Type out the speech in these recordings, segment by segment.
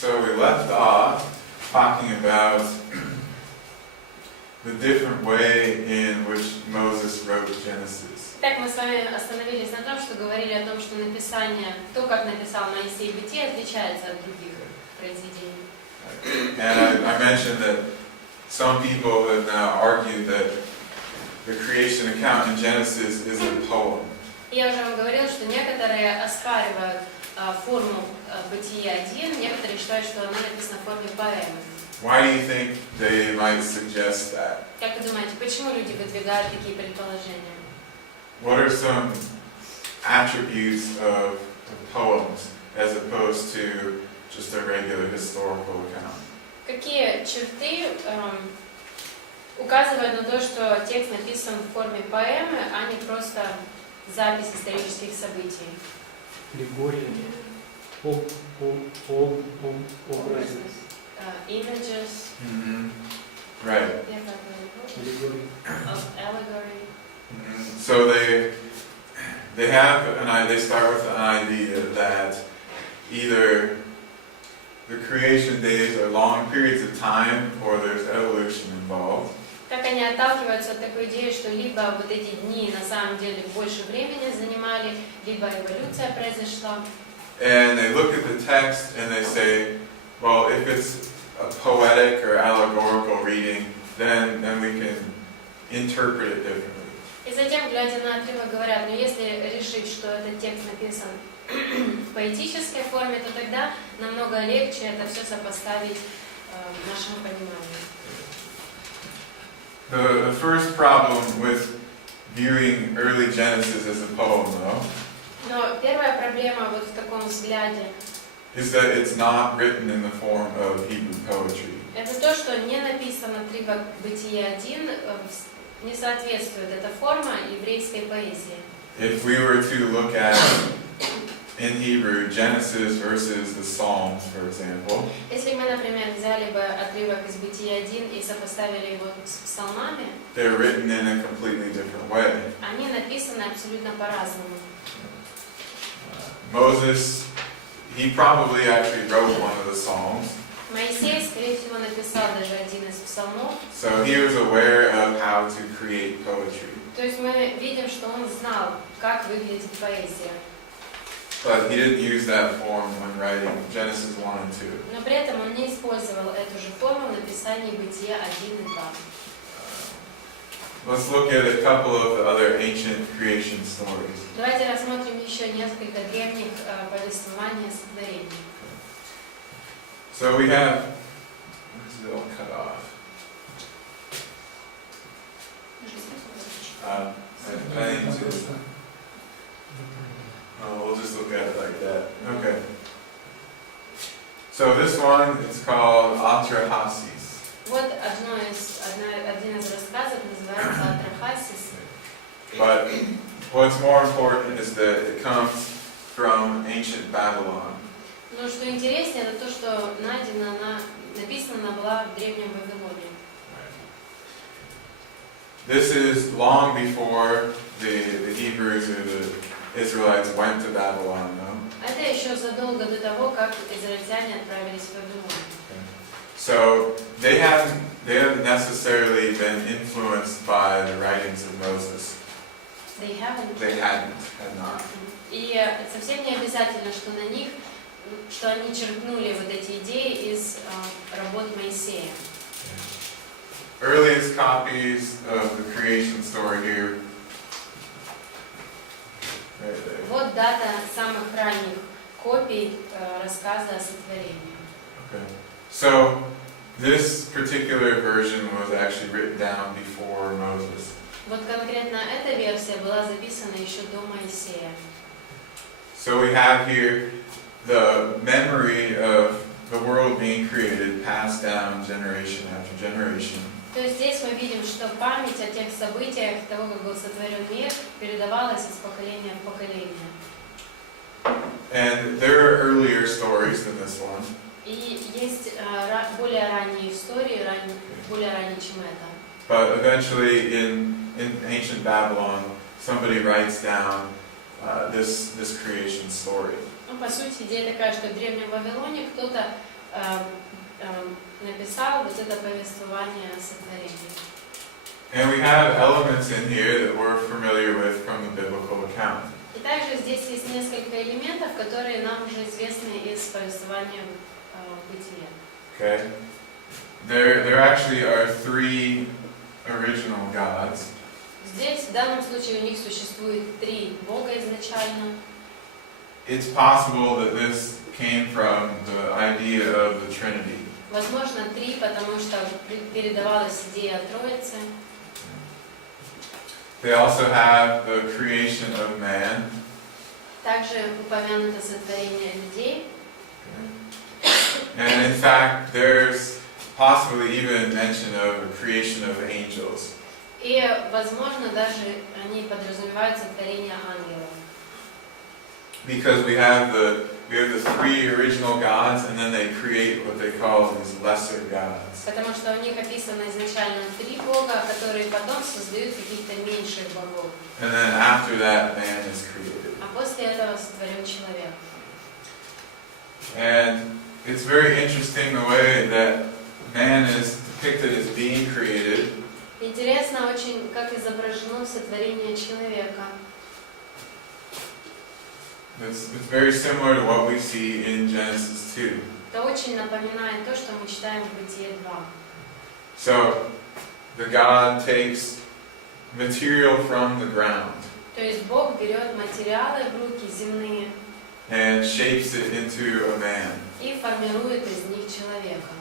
So we left off talking about the different way in which Moses wrote Genesis. Итак, мы с вами остановились на том, что говорили о том, что написание, то, как написал Моисей Бытие, отличается от других произведений. And I mentioned that some people have now argued that the creation account in Genesis is a poem. Я уже вам говорил, что некоторые оспаривают форму Бытия 1, некоторые считают, что она написана в форме поэмы. Why do you think they might suggest that? Как вы думаете, почему люди выдвигают такие предположения? What are some attributes of poems as opposed to just a regular historical account? Какие черты указывают на то, что текст написан в форме поэмы, а не просто запись исторических событий? Аллегория, образы. Images. Right. Of allegory. So they start with an idea that either the creation days are long periods of time or there's evolution involved. Как они отталкиваются от такой идеи, что либо вот эти дни на самом деле больше времени занимали, либо эволюция произошла. And they look at the text and they say, well, if it's a poetic or allegorical reading, then we can interpret it differently. И затем, глядя на отрывок, говорят, но если решить, что этот текст написан в поэтической форме, то тогда намного легче это все сопоставить нашему пониманию. The first problem with viewing early Genesis as a poem, though, Но первая проблема вот в таком взгляде is that it's not written in the form of Hebrew poetry. это то, что не написан отрывок Бытия 1, не соответствует эта форма еврейской поэзии. If we were to look at, in Hebrew, Genesis versus the Psalms, for example, Если мы, например, взяли бы отрывок из Бытия 1 и сопоставили его с псалмами, they're written in a completely different way. они написаны абсолютно по-разному. Moses, he probably actually wrote one of the Psalms, Моисей, скорее всего, написал даже один из псалмов. so he was aware of how to create poetry. То есть мы видим, что он знал, как выглядит поэзия. But he didn't use that form when writing Genesis 1 and 2. Но при этом он не использовал эту же форму в написании Бытия 1 и 2. Let's look at a couple of the other ancient creation stories. Давайте рассмотрим еще несколько древних повествований о сотворении. So we have, where's it all cut off? I need to, we'll just look at it like that. Okay. So this one, it's called Atrahasis. Вот один из рассказов называется Атрахасис. But what's more important is that it comes from ancient Babylon. Но что интереснее, это то, что написана она была в Древнем Вавилоне. This is long before the Hebrews or the Israelites went to Babylon, though. Это еще задолго до того, как израильтяне отправились в Вавилон. So they haven't necessarily been influenced by the writings of Moses. They had not. И совсем не обязательно, что они черпнули вот эти идеи из работ Моисея. Earliest copies of the creation story here. Right there. Вот дата самых ранних копий рассказа о сотворении. Okay. So this particular version was actually written down before Moses. Вот конкретно эта версия была записана еще до Моисея. So we have here the memory of the world being created, passed down generation after generation. То есть здесь мы видим, что память о тех событиях, того, как был сотворен мир, передавалась из поколения в поколение. And there are earlier stories than this one. И есть более ранние истории, более ранние, чем это. But eventually in ancient Babylon, somebody writes down this creation story. Ну, по сути, идея такая, что в Древнем Вавилоне кто-то написал вот это повествование о сотворении. And we have elements in here that we're familiar with from the biblical account. И также здесь есть несколько элементов, которые нам уже известны из повествования Бытия. Okay? There actually are three original gods. Здесь в данном случае у них существует три Бога изначально. It's possible that this came from the idea of the Trinity. Возможно, три, потому что передавалась идея о Троице. They also have the creation of man. Также упомянуто сотворение людей. And in fact, there's possibly even mention of the creation of angels. И, возможно, даже они подразумевают сотворение ангелов. Because we have the three original gods, and then they create what they call these lesser gods. Потому что у них описано изначально три Бога, которые потом создают каких-то меньших богов. And then after that, man is created. А после этого сотворен человек. And it's very interesting the way that man is depicted as being created. Интересно очень, как изображено сотворение человека. It's very similar to what we see in Genesis 2. Это очень напоминает то, что мы читаем в Бытие 2. So, the God takes material from the ground То есть Бог берет материалы в руки земные and shapes it into a man. и формирует из них человека.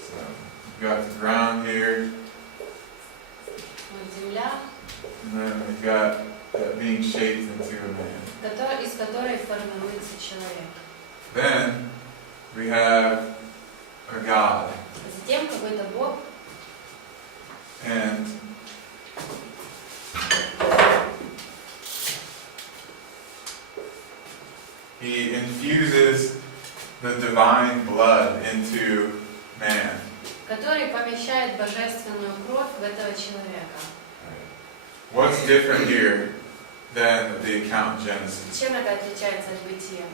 So, we've got the ground here, Вот земля, and then we've got that being shaped into a man. из которой формируется человек. Then we have a God, Затем какой-то Бог, and He infuses the divine blood into man. который помещает божественную кровь в этого человека. What's different here than the account in Genesis? Чем это отличается от Бытия?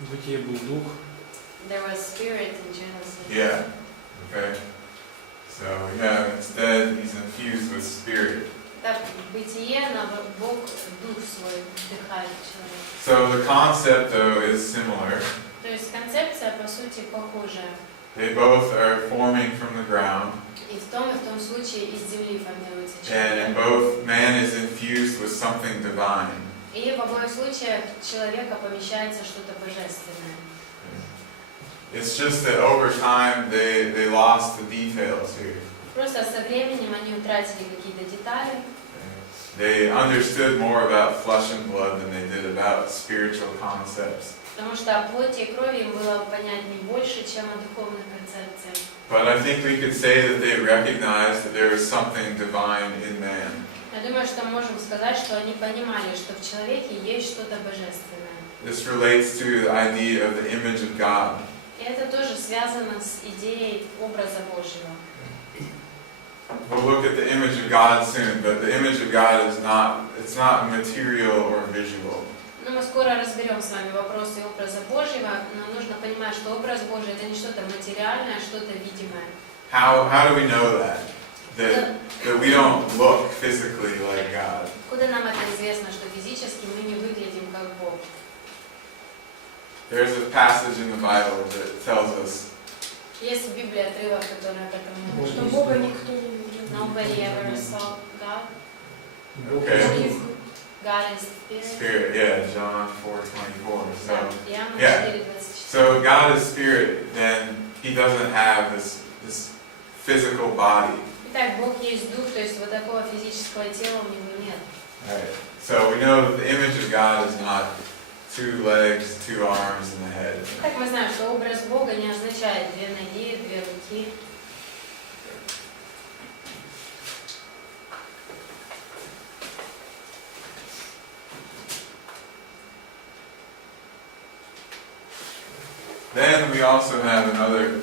В Бытие был дух, There was spirit in Genesis. Yeah. Okay. So we have instead he's infused with spirit. Так, в Бытие Бог дух свой вдыхает в человека. So the concept though is similar. То есть концепция по сути похожая. They both are forming from the ground, И в том случае из земли формируется and in человек. both man is infused with something divine. И в обоих случаях в человека помещается что-то божественное. It's just that over time they lost the details here. Просто со временем они утратили какие-то детали. They understood more about flesh and blood than they did about spiritual concepts. Потому что о плоти и крови им было понять не больше, чем о духовных концепциях. But I think we could say that they recognized that there is something divine in man. Я думаю, что можем сказать, что они понимали, что в человеке есть что-то божественное. This relates to the idea of the image of God. И это тоже связано с идеей образа Божьего. We'll look at the image of God soon, but the image of God is it's not material or visual. Но мы скоро разберем с вами вопросы образа Божьего, но нужно понимать, что образ Божий это не что-то материальное, а что-то видимое. How do we know that? That we don't look physically like God? Куда нам это известно, что физически мы не выглядим как Бог? There's a passage in the Bible that tells us Есть в Библии отрывок, который об этом говорит. Что Бога никто не видел. Nobody ever saw God. Okay. God is spirit. Spirit, yeah, John 4:24. So, Иоанна yeah. 4:24. so if God is spirit, then He doesn't have this physical body. Итак, Бог есть дух, то есть вот такого физического тела у него нет. Right. So we know that the image of God is not 2 legs, 2 arms, and a head. Так мы знаем, что образ Бога не означает 2 ноги, 2 руки. Then we also have another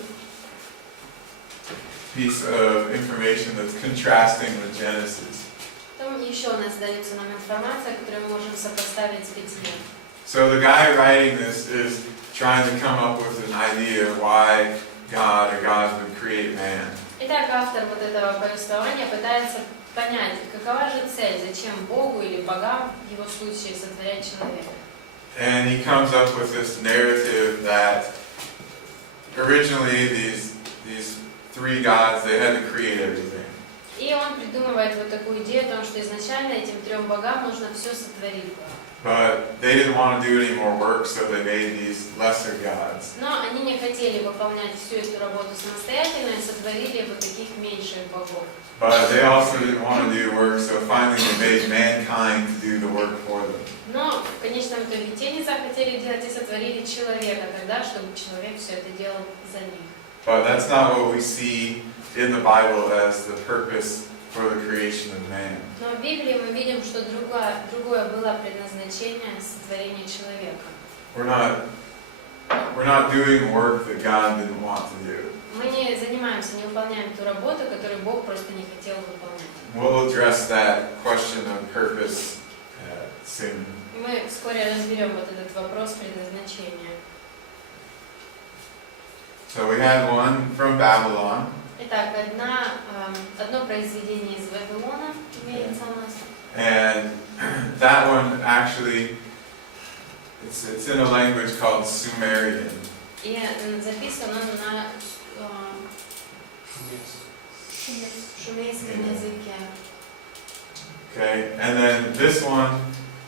piece of information that's contrasting with Genesis. Потом еще у нас дается нам информация, которую мы можем сопоставить с Бытием. So the guy writing this is trying to come up with an idea of why God or gods would create man. Итак, автор вот этого повествования пытается понять, какова же цель, зачем Богу или богам в его случае сотворять человека. And he comes up with this narrative that originally these three gods, they had to create everything. И он придумывает вот такую идею о том, что изначально этим трем богам нужно все сотворить было. But they didn't want to do any more work, so they made these lesser gods. Но они не хотели выполнять всю эту работу самостоятельно и сотворили вот таких меньших богов. But they also didn't want to do work, so finally they made mankind to do the work for them. Но в конечном итоге те не захотели делать и сотворили человека тогда, чтобы человек все это делал за них. But that's not what we see in the Bible as the purpose for the creation of man. Но в Библии мы видим, что другое было предназначение сотворения человека. We're not doing work that God didn't want to do. Мы не занимаемся, не выполняем ту работу, которую Бог просто не хотел выполнять. We'll address that question of purpose soon. И мы вскоре разберем вот этот вопрос предназначения. So we had one from Babylon. Итак, одно произведение из Вавилона имеется у нас. And that one actually, it's in a language called Sumerian. И записано на шумейском языке. Okay, and then this one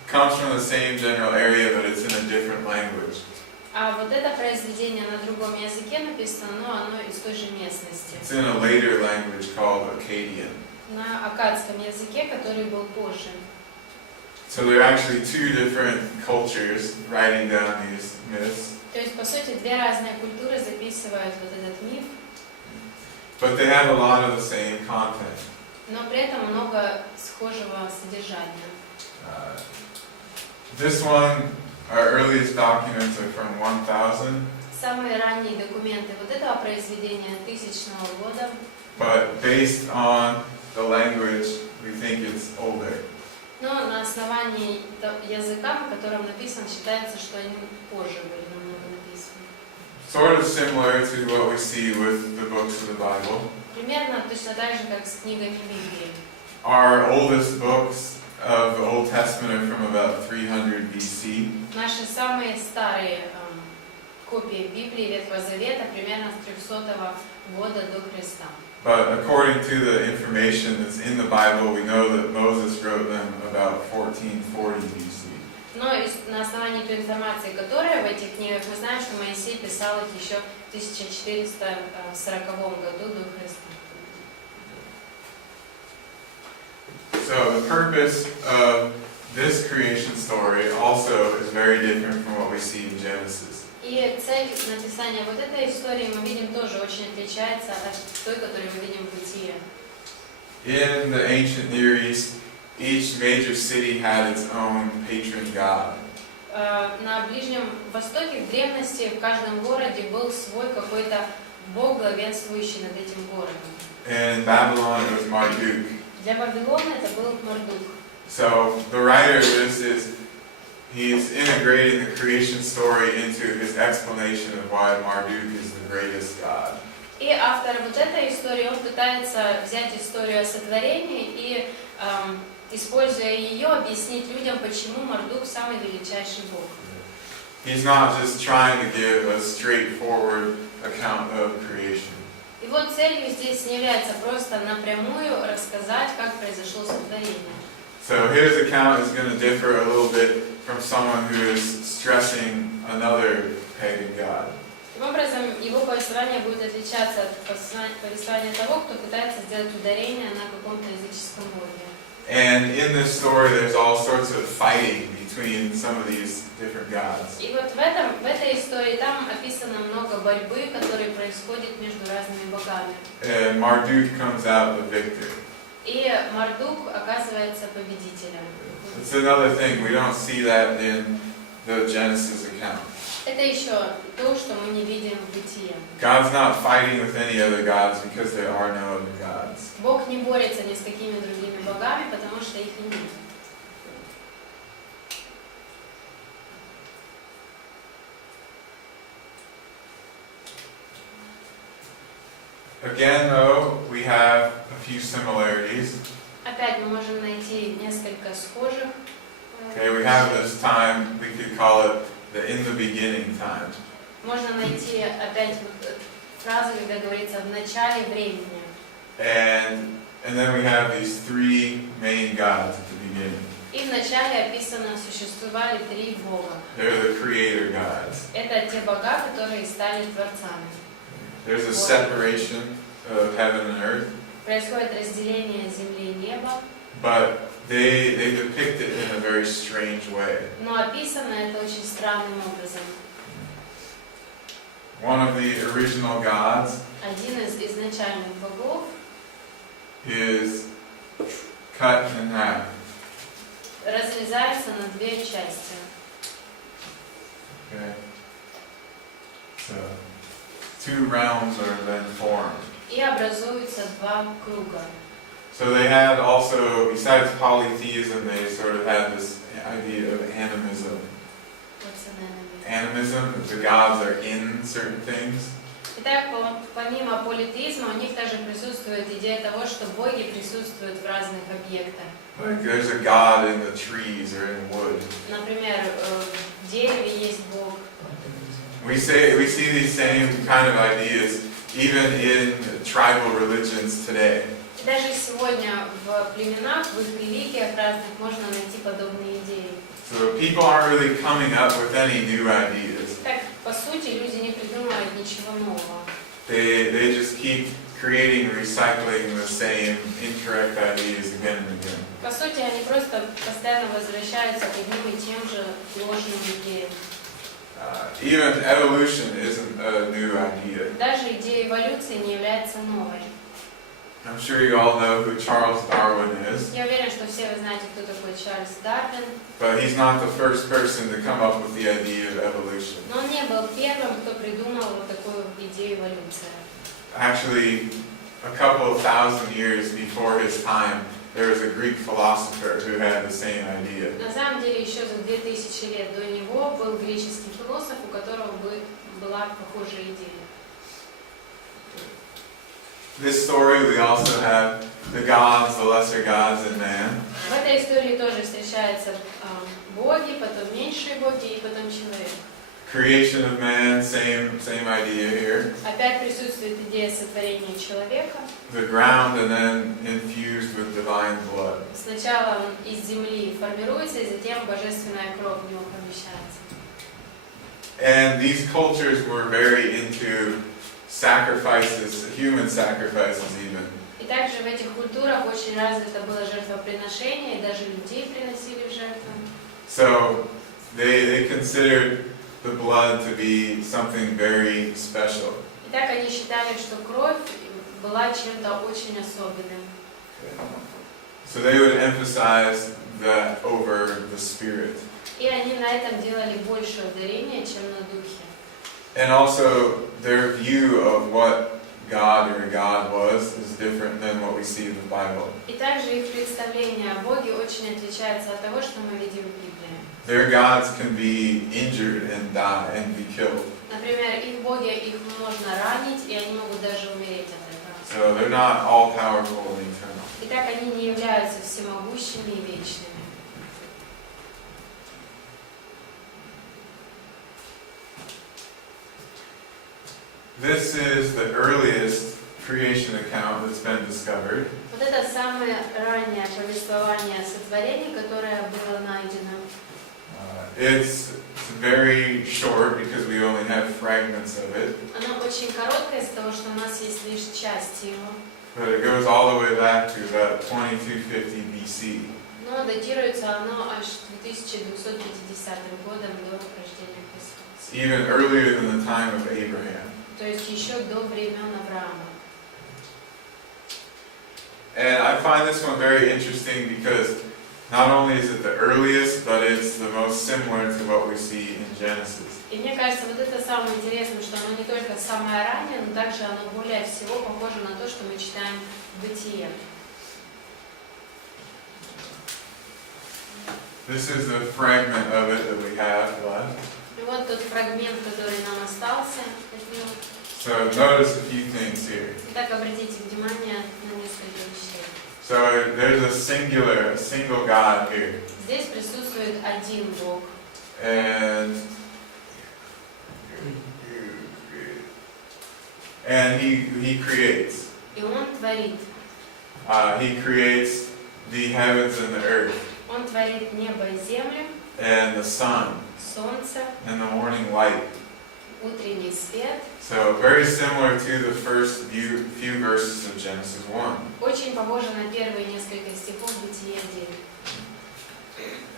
comes from the same general area, but it's in a different language. А вот это произведение на другом языке написано, но оно из той же местности. It's in a later language called Akkadian. На аккадском языке, который был позже. So there are actually two different cultures writing down these myths. То есть, по сути, две разные культуры записывают вот этот миф. But they have a lot of the same content. Но при этом много схожего содержания. This one, our earliest documents are from 1000. Самые ранние документы вот этого произведения 1000-го года. But based on the language, we think it's older. Но на основании языка, на котором написан, считается, что они позже были намного написаны. Sort of similar to what we see with the books of the Bible. Примерно точно так же, как с книгами Библии. Our oldest books of the Old Testament are from about 300 BC. Наши самые старые копии Библии Ветхого Завета примерно с 300 года до Христа. But according to the information that's in the Bible, we know that Moses wrote them about 1440 BC. Но на основании той информации, которая в этих книгах, мы знаем, что Моисей писал их еще в 1440 году до Христа. So the purpose of this creation story also is very different from what we see in Genesis. И цель написания вот этой истории мы видим тоже очень отличается от той, которую мы видим в Бытие. In the ancient Near East, each major city had its own patron god. На Ближнем Востоке, в древности, в каждом городе был свой какой-то бог, главенствующий над этим городом. In Babylon, it was Marduk. Для Вавилона это был Мардук. So the writer of this he's integrating the creation story into his explanation of why Marduk is the greatest god. И автор вот этой истории, он пытается взять историю о сотворении и, используя ее, объяснить людям, почему Мардук самый величайший бог. He's not just trying to give a straightforward account of creation. Его целью здесь не является просто напрямую рассказать, как произошло сотворение. So his account is going to differ a little bit from someone who is stressing another pagan god. Таким образом, его повествование будет отличаться от повествования того, кто пытается сделать ударение на каком-то языческом боге. And in this story, there's all sorts of fighting between some of these different gods. И вот в этой истории там описано много борьбы, которые происходят между разными богами. And Marduk comes out the victor. И Мардук оказывается победителем. It's another thing, we don't see that in the Genesis account. Это еще то, что мы не видим в Бытие. God's not fighting with any other gods because there are no other gods. Бог не борется ни с какими другими богами, потому что их и нет. Again, though, we have a few similarities. Опять мы можем найти несколько схожих. Okay, we have this time, we could call it the in the beginning time. Можно найти опять вот фразу, когда говорится в начале времени. And then we have these three main gods at the beginning. И в начале описано, существовали три бога. They're the creator gods. Это те бога, которые стали творцами. There's a separation of heaven and earth, Происходит разделение земли и неба, but they depict it in a very strange way. но описано это очень странным образом. One of the original gods Один из изначальных богов is cut in half. разрезается на две части. Okay. So two realms are then formed. И образуются два круга. So they had also, besides polytheism, they sort of had this idea of animism. What's an enemy? Animism, that the gods are in certain things. Итак, помимо политеизма, у них также присутствует идея того, что боги присутствуют в разных объектах. Like there's a god in the trees or in wood. Например, в дереве есть бог. We see these same kind of ideas even in tribal religions today. И даже сегодня в племенах, в их религиях разных можно найти подобные идеи. So people aren't really coming up with any new ideas. Так, по сути, люди не придумывают ничего нового. They just keep creating and recycling the same incorrect ideas again and again. По сути, они просто постоянно возвращаются к одним и тем же ложным идеям. Even evolution isn't a new idea. Даже идея эволюции не является новой. I'm sure you all know who Charles Darwin is, Я уверен, что все вы знаете, кто такой Чарльз Дарвин, but he's not the first person to come up with the idea of evolution. но он не был первым, кто придумал вот такую идею эволюции. Actually, a couple of thousand years before his time, there was a Greek philosopher who had the same idea. На самом деле, еще за 2000 лет до него был греческий философ, у которого была похожая идея. This story, we also have the gods, the lesser gods, and man. В этой истории тоже встречаются боги, потом меньшие боги и потом человек. Creation of man, same idea here. Опять присутствует идея сотворения человека. The ground and then infused with divine blood. Сначала он из земли формируется, и затем божественная кровь в него помещается. And these cultures were very into sacrifices, human sacrifices even. И также в этих культурах очень развито было жертвоприношение, и даже людей приносили в жертву. So they considered the blood to be something very special. И так они считали, что кровь была чем-то очень особенным. So they would emphasize that over the spirit. И они на этом делали больше ударения, чем на духе. And also their view of what God or God was is different than what we see in the Bible. И также их представление о Боге очень отличается от того, что мы видим в Библии. Their gods can be injured and die and be killed. Например, их боги, их можно ранить, и они могут даже умереть от этого. So they're not all powerful and eternal. Итак, они не являются всемогущими и вечными. This is the earliest creation account that's been discovered. Вот это самое раннее повествование о сотворении, которое было найдено. It's very short because we only have fragments of it. Оно очень короткое из-за того, что у нас есть лишь часть его. But it goes all the way back to about 2250 BC. Но датируется оно аж 2250 годом до рождения Христа. Even earlier than the time of Abraham. То есть еще до времен Авраама. And I find this one very interesting because not only is it the earliest, but it's the most similar to what we see in Genesis. И мне кажется, вот это самое интересное, что оно не только самое раннее, но также оно более всего похоже на то, что мы читаем в Бытие. This is the fragment of it that we have left. И вот тот фрагмент, который нам остался от него. So notice a few things here. Итак, обратите внимание на несколько вещей. So there's a single God here. Здесь присутствует один Бог. And he creates. И Он творит. He creates the heavens and the earth. Он творит небо и землю, And the sun. солнце, And the morning light. утренний свет. So very similar to the first few verses of Genesis 1. Очень похоже на первые несколько стихов Бытия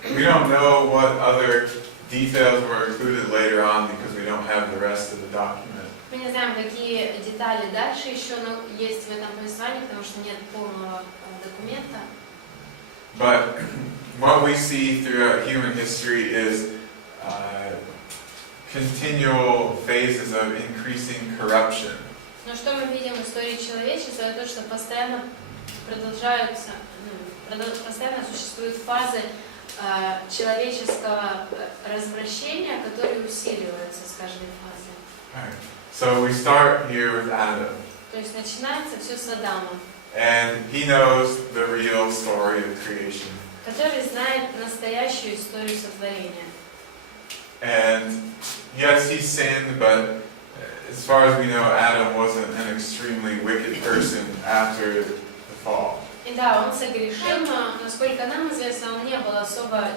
1. We don't know what other details were included later on because we don't have the rest of the document. Мы не знаем, какие детали дальше еще есть в этом повествовании, потому что нет полного документа. But what we see throughout human history is continual phases of increasing corruption. Но что мы видим в истории человечества, это то, что постоянно постоянно существуют фазы человеческого развращения, которые усиливаются с каждой фазой. Right. So we start here with Adam. То есть начинается все с Адама, And he knows the real story of creation. который знает настоящую историю сотворения. And yes, he sinned, but as far as we know, Adam wasn't an extremely wicked person after the fall. И да, он согрешил, но, насколько нам известно, он не был особо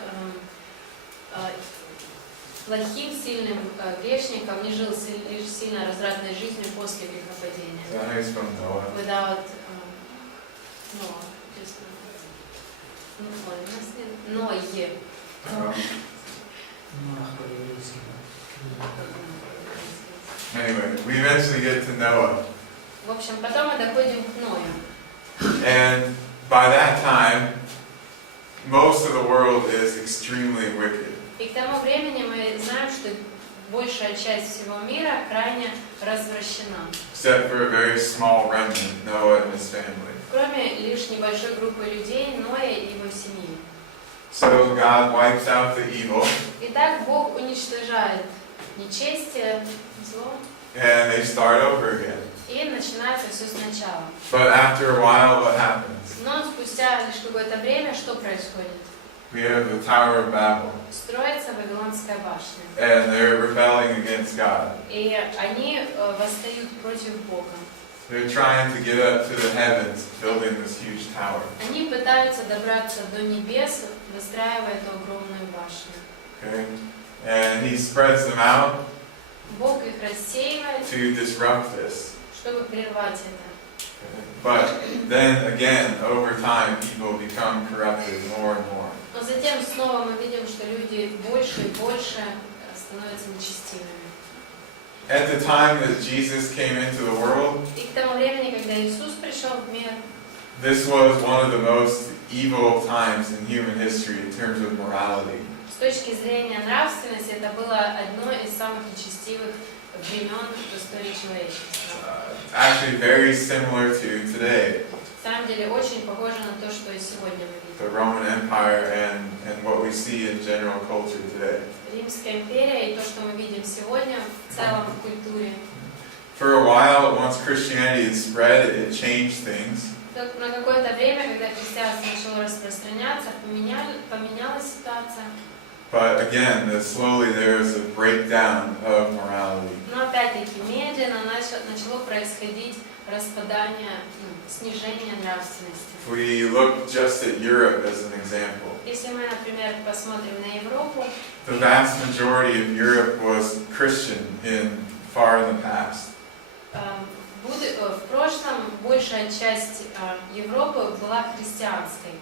плохим, сильным грешником, не жил лишь сильно развратной жизнью после грехопадения. Is that how you spell Noah? Without Ное. Anyway, we eventually get to Noah. В общем, потом мы доходим к Ною. And by that time, most of the world is extremely wicked. И к тому времени мы знаем, что большая часть всего мира крайне развращена. Except for a very small remnant, Noah and his family. Кроме лишь небольшой группы людей, Ноя и его семьи. So God wipes out the evil. Итак, Бог уничтожает нечестие, зло, And they start over again. и начинается все сначала. But after a while, what happens? Но спустя лишь какое-то время что происходит? We have the Tower of Babel. Строится Вавилонская башня. And they're rebelling against God. И они восстают против Бога. They're trying to get up to the heavens, building this huge tower. Они пытаются добраться до небес, выстраивая эту огромную башню. Okay? And he spreads them out Бог их рассеивает, to disrupt this. чтобы прервать это. But then again, over time, people become corrupted more and more. Но затем снова мы видим, что люди больше и больше становятся нечестивыми. At the time that Jesus came into the world, И к тому времени, когда Иисус пришел в мир, this was one of the most evil times in human history in terms of morality. с точки зрения нравственности, это было одно из самых нечестивых времен в истории человечества. Actually very similar to today, На самом деле очень похоже на то, что и сегодня мы видим. the Roman Empire and what we see in general culture today. Римская империя и то, что мы видим сегодня в целом в культуре. For a while, once Christianity had spread, it changed things. На какое-то время, когда христианство начало распространяться, поменялась ситуация. But again, slowly there was a breakdown of morality. Но опять-таки медленно начало происходить распадание, снижение нравственности. If we look just at Europe as an example, Если мы, например, посмотрим на Европу, the vast majority of Europe was Christian far in the past. в прошлом большая часть Европы была христианской.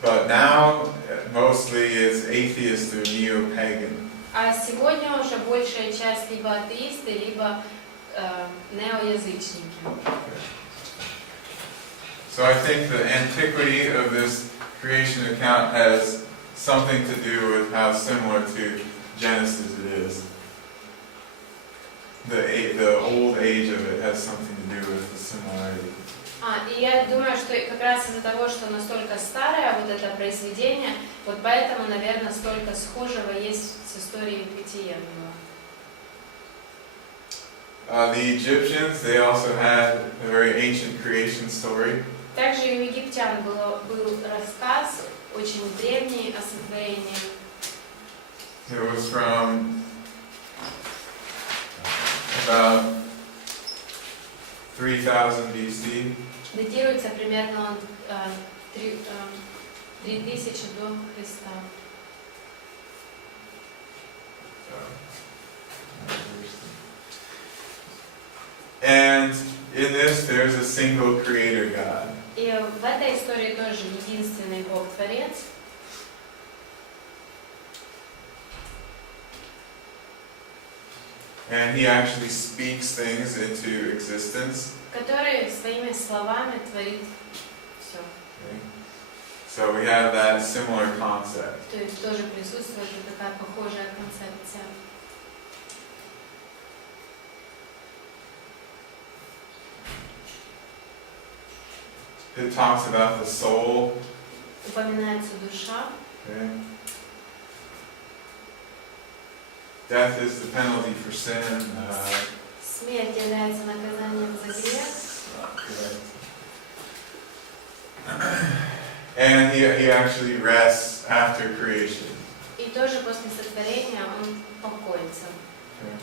But now, mostly it's atheist or neo-pagan. А сегодня уже большая часть либо атеисты, либо неоязычники. So I think the antiquity of this creation account has something to do with how similar to Genesis it is. The old age of it has something to do with the similarity. И я думаю, что как раз из-за того, что настолько старое вот это произведение, вот поэтому, наверное, столько схожего есть с историей Бытия. The Egyptians, they also had a very ancient creation story. Также и у египтян был рассказ очень древний о сотворении. It was from about 3000 BC. Датируется примерно 3000 до Христа. And in this, there's a single creator God. И в этой истории тоже единственный Бог-творец, And he actually speaks things into existence. который своими словами творит все. Okay? So we have that similar concept. То есть тоже присутствует и такая похожая концепция. It talks about the soul. Упоминается душа. Okay? Death is the penalty for sin. Смерть является наказанием за грех. And he actually rests after creation. И тоже после сотворения он покоится. Okay.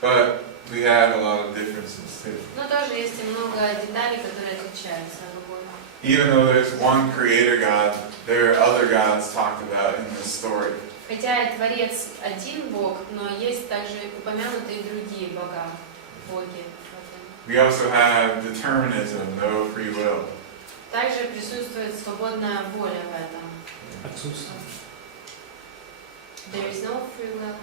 But we have a lot of differences too. Но тоже есть и много деталей, которые отличаются от Бога. Even though there's one creator God, there are other gods talked about in this story. Хотя и Творец один Бог, но есть также упомянуты и другие бога, боги. We also have determinism, no free will. Также присутствует свободная воля в этом. Отсутствие. There is no free will.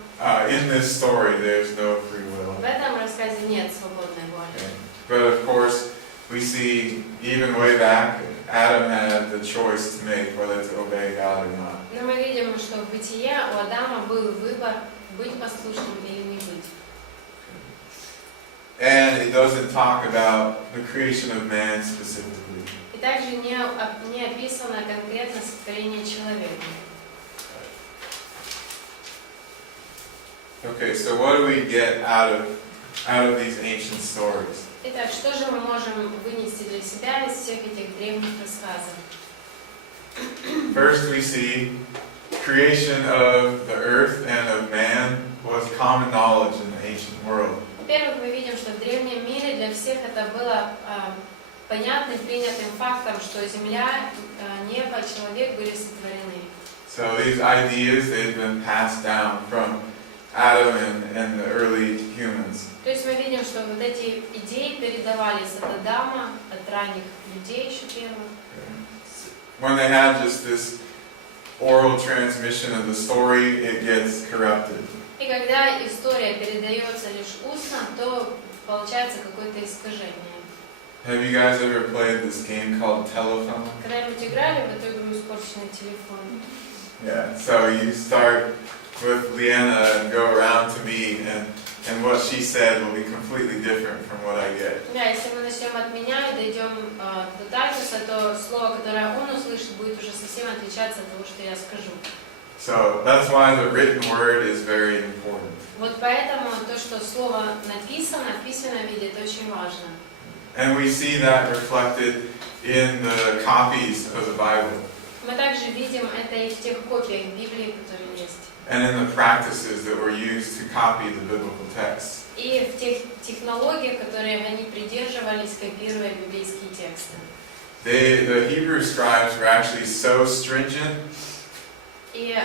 In this story, there's no free will. В этом рассказе нет свободной воли. Okay. But of course, we see even way back, Adam had the choice to make whether to obey God or not. Но мы видим, что в Бытие у Адама был выбор быть послушным или не быть. And it doesn't talk about the creation of man specifically. И также не описано конкретно сотворение человека. Okay, so what do we get out of these ancient stories? Итак, что же мы можем вынести для себя из всех этих древних рассказов? First, we see creation of the earth and of man was common knowledge in the ancient world. Во-первых, мы видим, что в древнем мире для всех это было понятным, принятым фактом, что земля, небо, человек были сотворены. So these ideas, they've been passed down from Adam and the early humans. То есть мы видим, что вот эти идеи передавались от Адама, от ранних людей еще первых. When they have just this oral transmission of the story, it gets corrupted. И когда история передается лишь устно, то получается какое-то искажение. Have you guys ever played this game called Telephone? Когда-нибудь играли в эту игру «Испорченный телефон»? Yeah, so you start with Leanna and go around to me, and what she said will be completely different from what I get. Да, если мы начнем от меня и дойдем до Тайтаса, то слово, которое он услышит, будет уже совсем отличаться от того, что я скажу. So that's why the written word is very important. Вот поэтому то, что слово написано в письменном виде, это очень важно. And we see that reflected in the copies of the Bible Мы также видим это и в тех копиях Библии, которые есть. and in the practices that were used to copy the biblical text. И в тех технологиях, которые они придерживались, копируя библейские тексты. The Hebrew scribes were actually so stringent И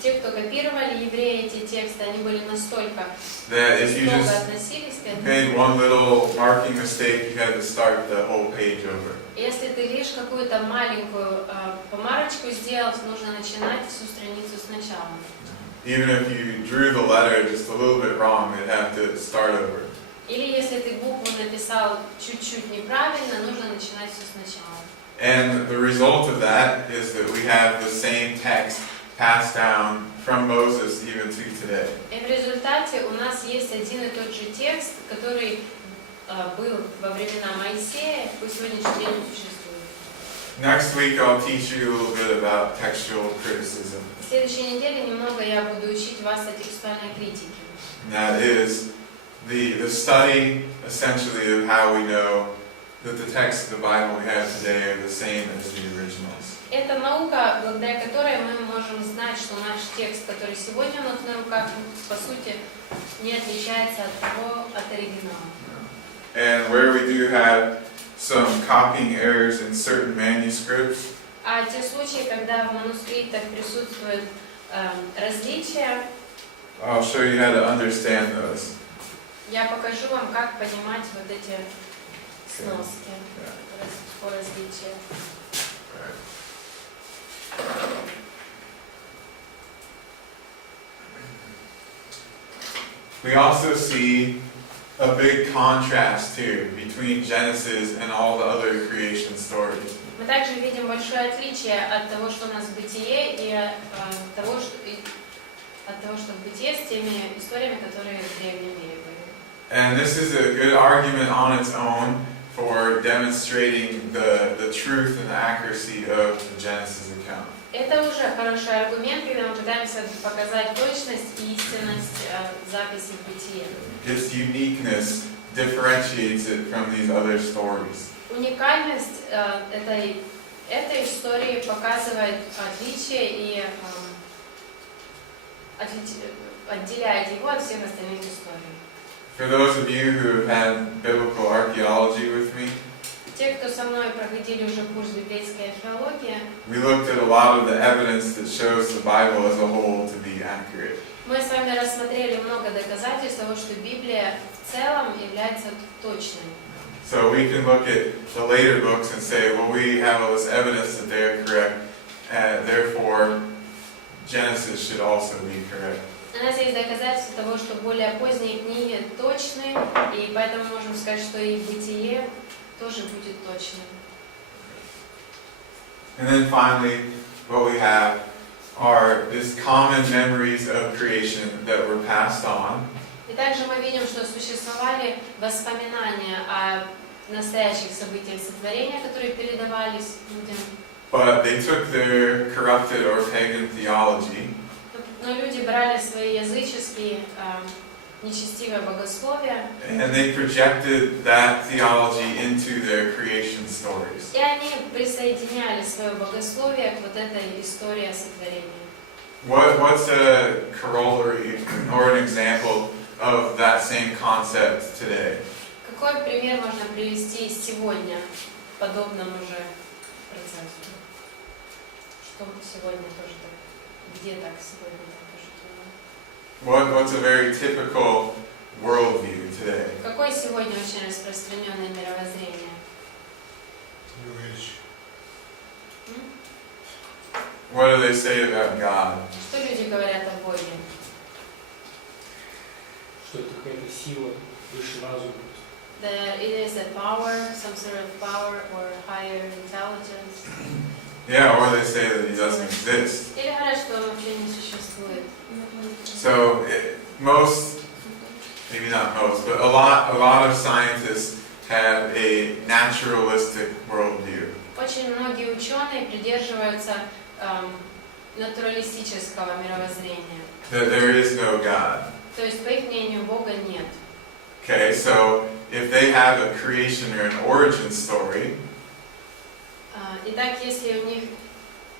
те, кто копировали евреи эти тексты, они были настолько that if you строго just относились к этому. made one little marking mistake, you had to start the whole page over. Если ты лишь какую-то маленькую помарочку сделал, нужно начинать всю страницу сначала. Even if you drew the letter just a little bit wrong, you'd have to start over. Или если ты букву написал чуть-чуть неправильно, нужно начинать все сначала. And the result of that is that we have the same text passed down from Moses even to today. И в результате у нас есть один и тот же текст, который был во времена Моисея, по сегодняшний день существует. Next week I'll teach you a little bit about textual criticism. В следующей неделе немного я буду учить вас о текстуальной критике. And that is the study essentially of how we know that the texts of the Bible we have today are the same as the originals. Это наука, благодаря которой мы можем знать, что наш текст, который сегодня у нас на руках, по сути, не отличается от оригинала. And where we do have some copying errors in certain manuscripts, А те случаи, когда в манускриптах присутствуют различия, I'll show you how to understand those. я покажу вам, как понимать вот эти сноски по различиям. We also see a big contrast here between Genesis and all the other creation stories. Мы также видим большое отличие от того, что у нас в Бытие, и от того, что в Бытие с теми историями, которые в древнем мире были. And this is a good argument on its own for demonstrating the truth and the accuracy of the Genesis account. Это уже хороший аргумент, когда мы пытаемся показать точность и истинность записи в Бытие. Its uniqueness differentiates it from these other stories. Уникальность этой истории показывает отличие и отделяет его от всех остальных историй. For those of you who have had biblical archaeology with me, Те, кто со мной проходили уже курс библейской археологии, we looked at a lot of the evidence that shows the Bible as a whole to be accurate. мы с вами рассмотрели много доказательств того, что Библия в целом является точной. So we can look at the later books and say, well, we have all this evidence that they are correct, and therefore Genesis should also be correct. У нас есть доказательства того, что более поздние книги точны, и поэтому можем сказать, что и Бытие тоже будет точным. And then finally, what we have are these common memories of creation that were passed on. И также мы видим, что существовали воспоминания о настоящих событиях сотворения, которые передавались людям. But they took their corrupted or pagan theology Но люди брали свои языческие, нечестивое богословие, and they projected that theology into their creation stories. и они присоединяли свое богословие к вот этой истории о сотворении. What's a corollary or an example of that same concept today? Какой пример можно привести сегодня к подобному же процессу? Что сегодня тоже так, где так сегодня так тоже? What's a very typical worldview today? Какое сегодня очень распространенное мировоззрение? What do they say about God? Что люди говорят о Боге? Что это какая-то сила выше разума. That it is a power, some sort of power or higher intelligence. Yeah, or they say that he doesn't exist. Или говорят, что он вообще не существует. So most, maybe not most, but a lot of scientists have a naturalistic worldview. Очень многие ученые придерживаются натуралистического мировоззрения. That there is no God. То есть, по их мнению, Бога нет. Okay, so if they have a creation or an origin story, Итак, если у них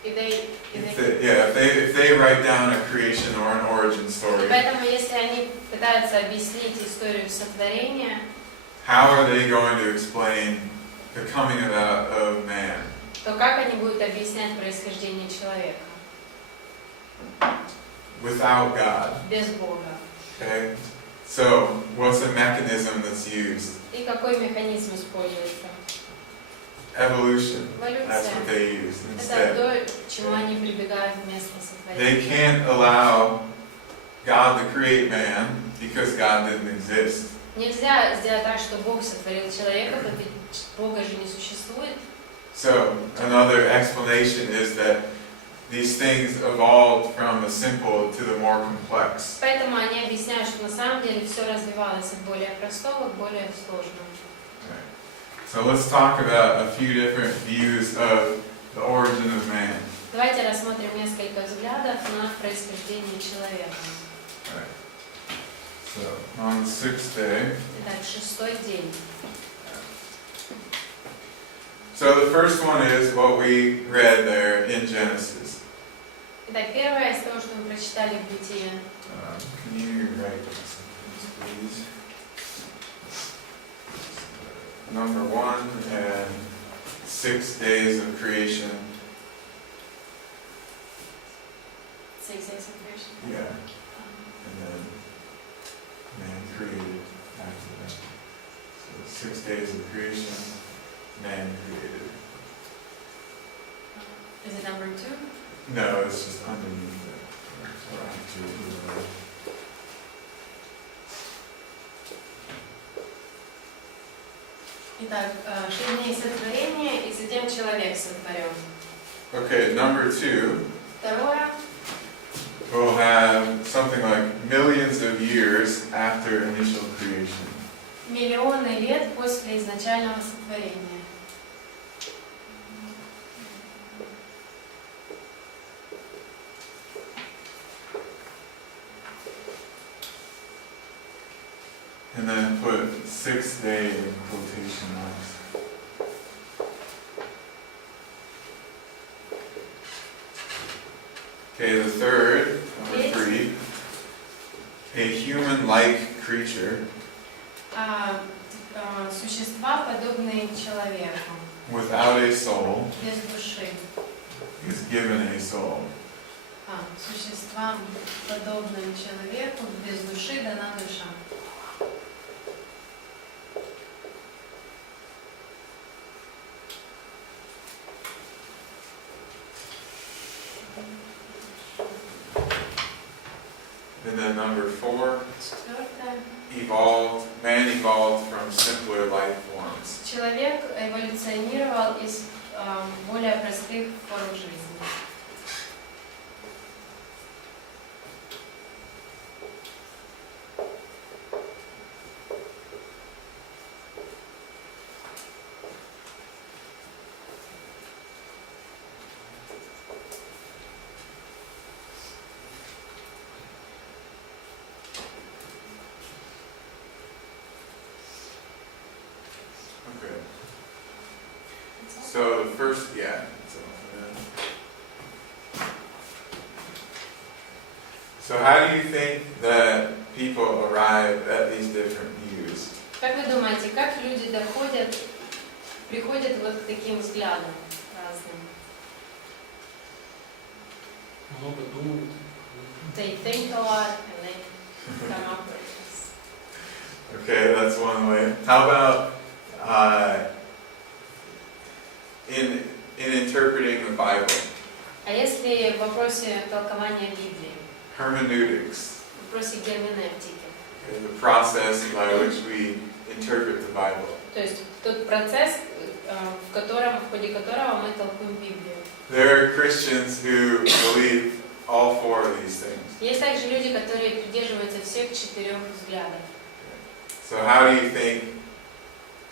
if they write down a creation or an origin story, поэтому, если они пытаются объяснить историю сотворения, how are they going to explain the coming about of man? то как они будут объяснять происхождение человека? Without God. Без Бога. Okay? So, what's the mechanism that's used? И какой механизм используется? Evolution. That's Эволюция. what they use Это instead. то, к чему они прибегают вместо They сотворения. can't allow God to create man because God didn't exist. Нельзя сделать так, что Бог сотворил человека, ведь Бога же не существует. So, another explanation is that these things evolved from the simple to the more complex. Поэтому они объясняют, что на самом деле все развивалось от более простого к более сложному. So let's talk about a few different views of the origin of man. Давайте рассмотрим несколько взглядов на происхождение человека. Right. So, on the sixth day. Итак, шестой день. So the first one is what we read there in Genesis. Итак, первое из того, что мы прочитали в Бытие. Can you write this, please? Number 1 and 6 days of creation. 6 days of creation. Yeah. And then man created after that. So 6 days of creation, man created. Is it number 2? No, it's just underneath it. So I have to do it. Итак, 6 дней сотворения, и затем человек сотворен. Okay, number 2. Второе. We'll have something like millions of years after initial creation. Миллионы лет после изначального сотворения. And then put 6 day in quotation marks. Okay, the third, number 3, a human-like creature Существа, подобные человеку, without a soul без души. is given a soul. Существам, подобным человеку, без души дана душа. And then number 4, Четвертое. man evolved from simpler life forms. Человек эволюционировал из более простых форм жизни. Okay. So the first, yeah. So how do you think that people arrive at these different views? Как вы думаете, как люди приходят вот к таким взглядам разным? Много думают. They think a lot and they come up with this. Okay, that's one way. How about in interpreting the Bible? А если в вопросе толкования Библии, Hermeneutics, в вопросе герменевтики, okay, the process by which we interpret the Bible. то есть тот процесс, в ходе которого мы толкуем Библию. There are Christians who believe all 4 of these things. Есть также люди, которые придерживаются всех 4 взглядов. So how do you think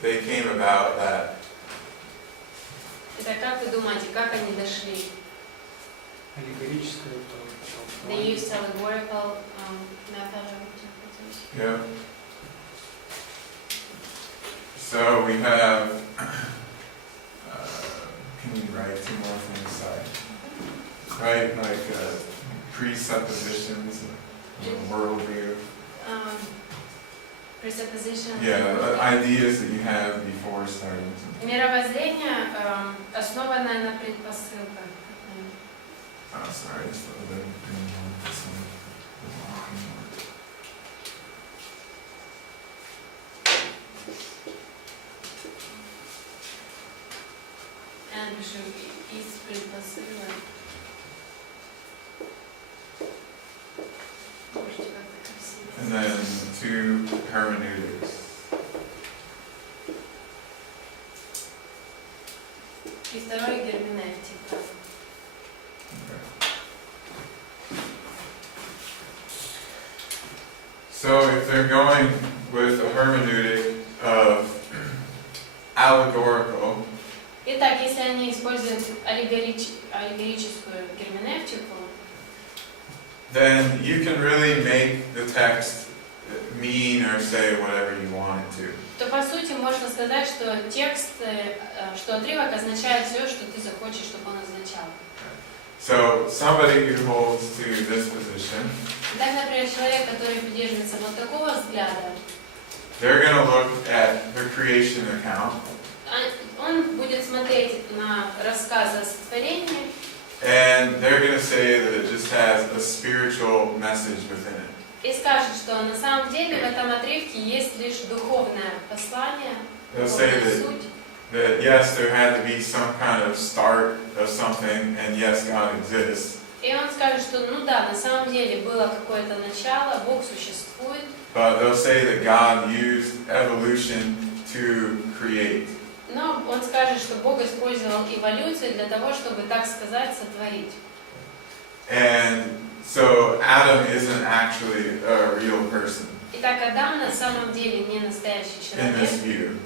they came about that? Итак, как вы думаете, как они дошли? Аллегорическое They толкование. used allegorical method of interpretation. Yeah. So we have, can you write 2 more things? Sorry. Right, like presuppositions, worldview. Presupposition. Yeah, ideas that you have before starting to. Мировоззрение, основанное на предпосылках. Oh, sorry, it's a little bit. This one. And пишу из предпосылок. Можете как-то красиво. And then 2 hermeneutics. И второй герменевтика. So if they're going with a hermeneutic of allegorical, Итак, если они используют аллегорическую герменевтику, then you can really make the text mean or say whatever you want it to. то по сути можно сказать, что текст, что отрывок означает все, что ты захочешь, чтобы он означал. So somebody who holds to this position, Так, например, человек, который придерживается вот такого взгляда, they're going to look at the creation account, он будет смотреть на рассказы о сотворении, and they're going to say that it just has a spiritual message within it. и скажет, что на самом деле в этом отрывке есть лишь духовное послание, They'll say духовная суть. that yes, there had to be some kind of start of something, and yes, God exists. И он скажет, что ну да, на самом деле было какое-то начало, Бог существует, But they'll say that God used evolution to create. но он скажет, что Бог использовал эволюцию для того, чтобы, так сказать, сотворить. And so Adam isn't actually a real person Итак, Адам на самом деле не настоящий in this человек view.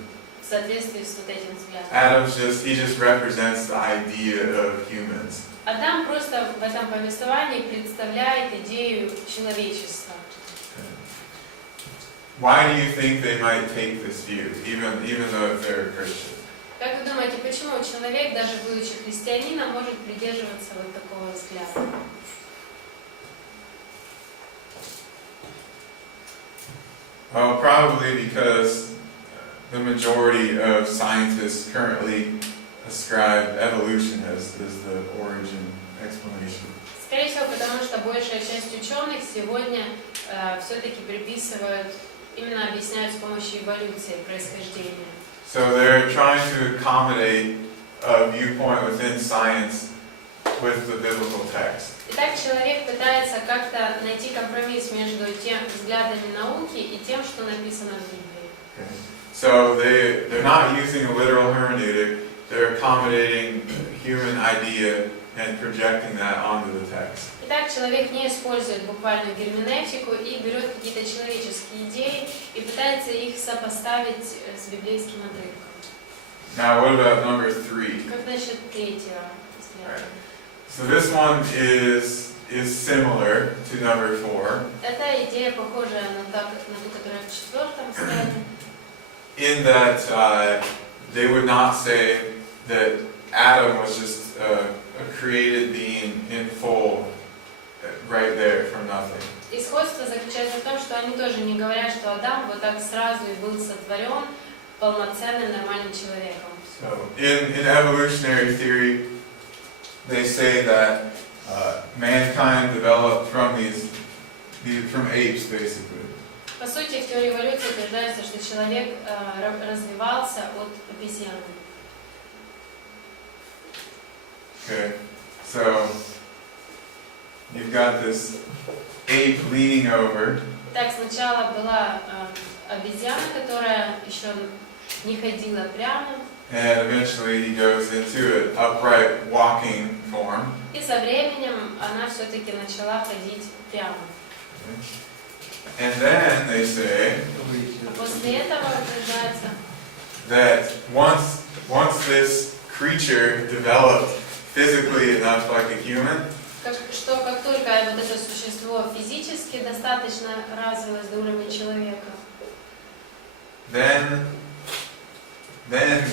в соответствии с вот этим взглядом. He just represents the idea of humans. Адам просто в этом повествовании представляет идею человечества. Why do you think they might take this view, even though if they're a Christian? Как вы думаете, почему человек, даже будучи христианином, может придерживаться вот такого взгляда? Well, probably because the majority of scientists currently ascribe evolution as the origin explanation. Скорее всего, потому что большая часть ученых сегодня все-таки приписывают, именно объясняют с помощью эволюции происхождения. So they're trying to accommodate a viewpoint within science with the biblical text. Итак, человек пытается как-то найти компромисс между тем взглядами науки и тем, что написано в Библии. Okay. So they're not using a literal hermeneutic, they're accommodating a human idea and projecting that onto the text. Итак, человек не использует буквальную герменевтику и берет какие-то человеческие идеи и пытается их сопоставить с библейским отрывком. Now what about number 3? Как насчет третьего взгляда? So this one is similar to number 4 Эта идея похожая на ту, которая в четвертом взгляде. in that they would not say that Adam was just a created being in full right there from nothing. И сходство заключается в том, что они тоже не говорят, что Адам вот так сразу и был сотворен полноценным нормальным человеком. So in evolutionary theory, they say that mankind developed from from apes, basically. По сути, в теории эволюции утверждается, что человек развивался от обезьяны. Okay, so you've got this ape leaning over, Так, сначала была обезьяна, которая еще не ходила прямо, and eventually he goes into an upright walking form. и со временем она все-таки начала ходить прямо. And then they say А после этого утверждается, that once this creature developed physically enough like a human, что как только вот это существо физически достаточно развилось до уровня человека, then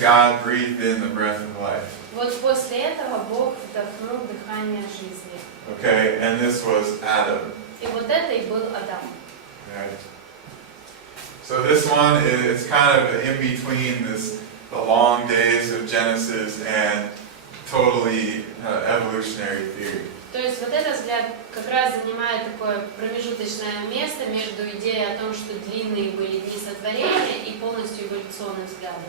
God breathed in the breath of life. вот после этого Бог вдохнул дыхание жизни. Okay, and this was Adam. И вот это и был Адам. Right. So this one is kind of in between the long days of Genesis and totally evolutionary theory. То есть вот этот взгляд как раз занимает такое промежуточное место между идеей о том, что длинные были дни сотворения, и полностью эволюционным взглядом.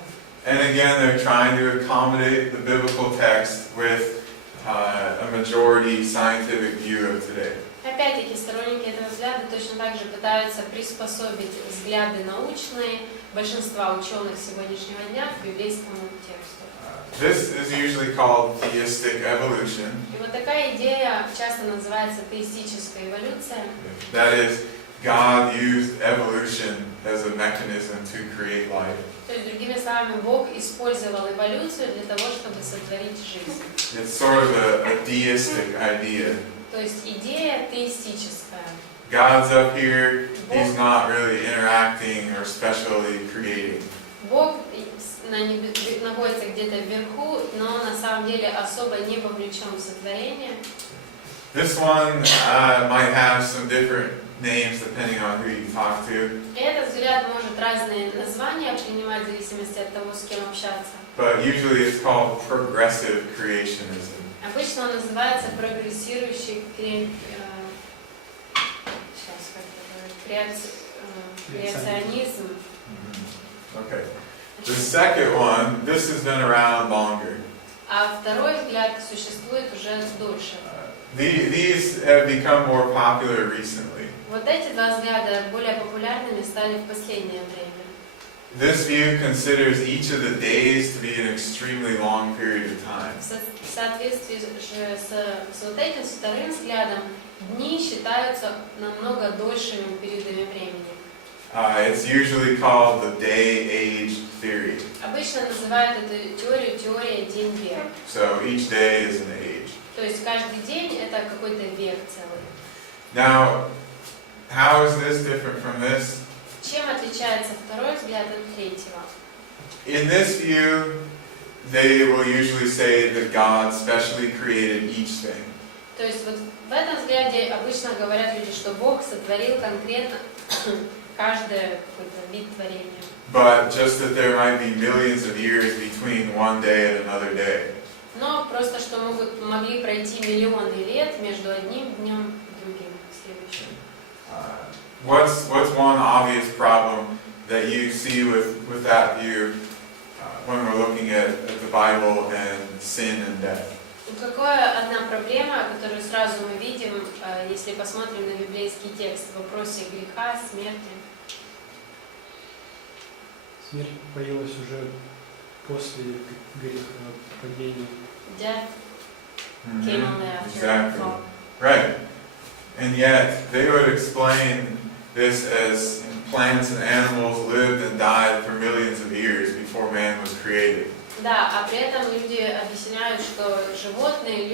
And again, they're trying to accommodate the biblical text with a majority scientific view of today. Опять-таки, сторонники этого взгляда точно так же пытаются приспособить взгляды научные большинства ученых сегодняшнего дня к библейскому тексту. This is usually called theistic evolution. И вот такая идея часто называется теистическая эволюция. That is, God used evolution as a mechanism to create life. То есть, другими словами, Бог использовал эволюцию для того, чтобы сотворить жизнь. It's sort of a deistic idea. То есть идея теистическая. God's up here, He's not really interacting or specially creating. Бог находится где-то вверху, но на самом деле особо не вовлечен в сотворение. This one might have some different names depending on who you talk to. И этот взгляд может разные названия принимать в зависимости от того, с кем общаться. But usually it's called progressive creationism. Обычно он называется прогрессирующий креационизм. Okay. The second one, this has been around longer. А второй взгляд существует уже дольше. These have become more popular recently. Вот эти два взгляда более популярными стали в последнее время. This view considers each of the days to be an extremely long period of time. В соответствии же с вот этим вторым взглядом, дни считаются намного дольшими периодами времени. It's usually called the day-age theory. Обычно называют эту теорию теорией день-век. So each day is an age. То есть каждый день это какой-то век целый. Now, how is this different from this? Чем отличается второй взгляд от третьего? In this view, they will usually say that God specially created each thing. То есть вот в этом взгляде обычно говорят люди, что Бог сотворил конкретно каждый какой-то вид творения. But just that there might be millions of years between one day and another day. Но просто что могли пройти миллионы лет между одним днем и другим, следующим. What's one obvious problem that you see with that view when we're looking at the Bible and sin and death? Какая одна проблема, которую сразу мы видим, если посмотрим на библейский текст в вопросе греха, смерти? Смерть появилась уже после грехопадения. Death came only after Exactly. fall. Right. And yet, they would explain this as plants and animals lived and died for millions of years before man was created. Да, а при этом люди объясняют, что животные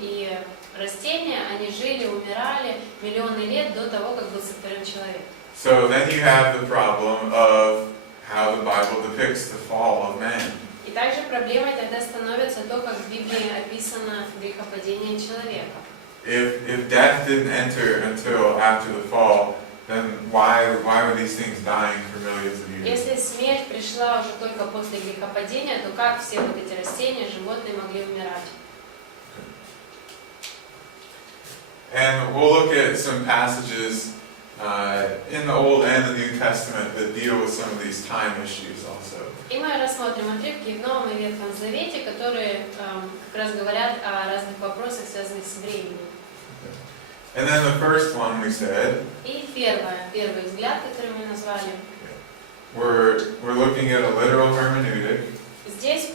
и растения, они жили, умирали миллионы лет до того, как был сотворен человек. So then you have the problem of how the Bible depicts the fall of man. И также проблемой тогда становится то, как в Библии описано грехопадение человека. If death didn't enter until after the fall, then why were these things dying for millions of years? Если смерть пришла уже только после грехопадения, то как все вот эти растения, животные могли умирать? And we'll look at some passages in the Old and the New Testament that deal with some of these time issues also. И мы рассмотрим отрывки в Новом и Ветхом Завете, которые как раз говорят о разных вопросах, связанных с временем. And then the first one we said, И первый взгляд, который мы назвали, we're looking at a literal hermeneutic. здесь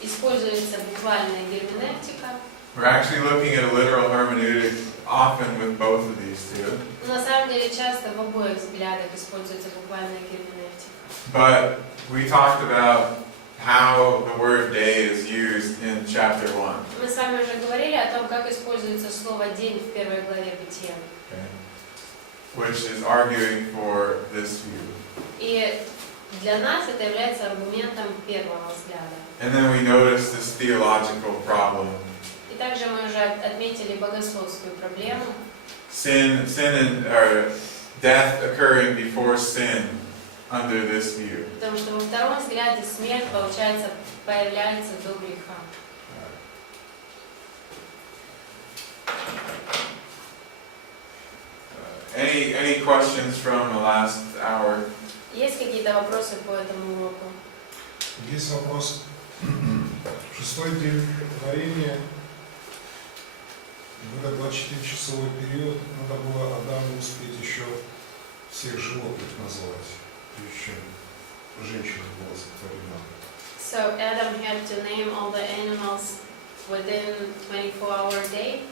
используется буквальная герменевтика. We're actually looking at a literal hermeneutic often with both of these two. На самом деле часто в обоих взглядах используется буквальная герменевтика. But we talked about how the word day is used in chapter 1. Мы с вами уже говорили о том, как используется слово «день» в первой главе Бытия. Which is arguing for this view. И для нас это является аргументом первого взгляда. And then we notice this theological problem. И также мы уже отметили богословскую проблему. Sin or death occurring before sin under this view. Потому что во втором взгляде смерть, получается, появляется до греха. Any questions from the last hour? Есть какие-то вопросы по этому уроку? Есть вопрос. Шестой день творения, в этот 24-часовой период, надо было Адаму успеть еще всех животных назвать, прежде чем женщина была сотворена. So Adam had to name all the animals within 24-hour day,